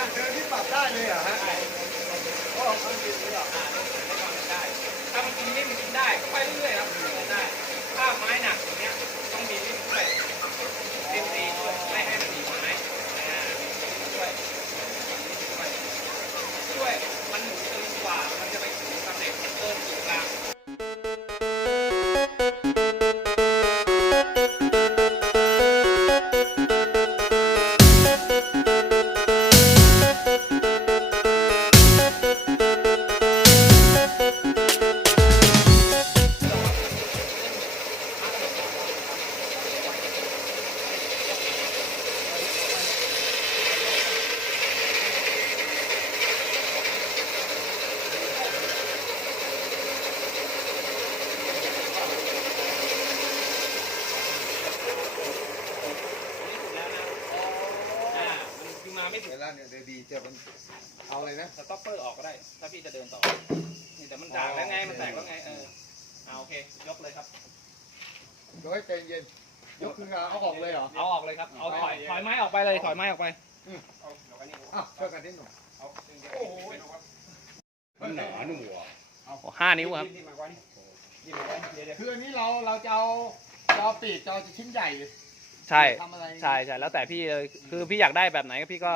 เนี่ยเจอที่ปรับได้เลยเหรอฮะก็ทำกินหรือเปล่าทำกิน มันคือมาไม่ถึงเดี๋ยวแล้วเนี่ยเดี๋ยวดีเจอมันเอาเลยนะ สต็อปเปอร์ออกก็ได้ ถ้าพี่จะเดินต่อ นี่แต่มันด่างแล้วไง มันแตกแล้วไง เออเอาโอเค ยกเลยครับโดยใจเย็น ยกขึ้นมาเอาออกเลยเหรอ เอาออกเลยครับ เอาถอยถอยไม้ออกไปเลย ถอยไม้ออกไปอ้าวช่วยกันนิดหน่อยโอ้ยมันหนาหนูอะห้านิ้วครับคืออันนี้เราเราจะเอาจะเอาปีกจะเอาชิ้นใหญ่ ใช่ทำอะไรใช่ใช่แล้วแต่พี่เลยคือพี่อยากได้แบบไหนก็พี่ก็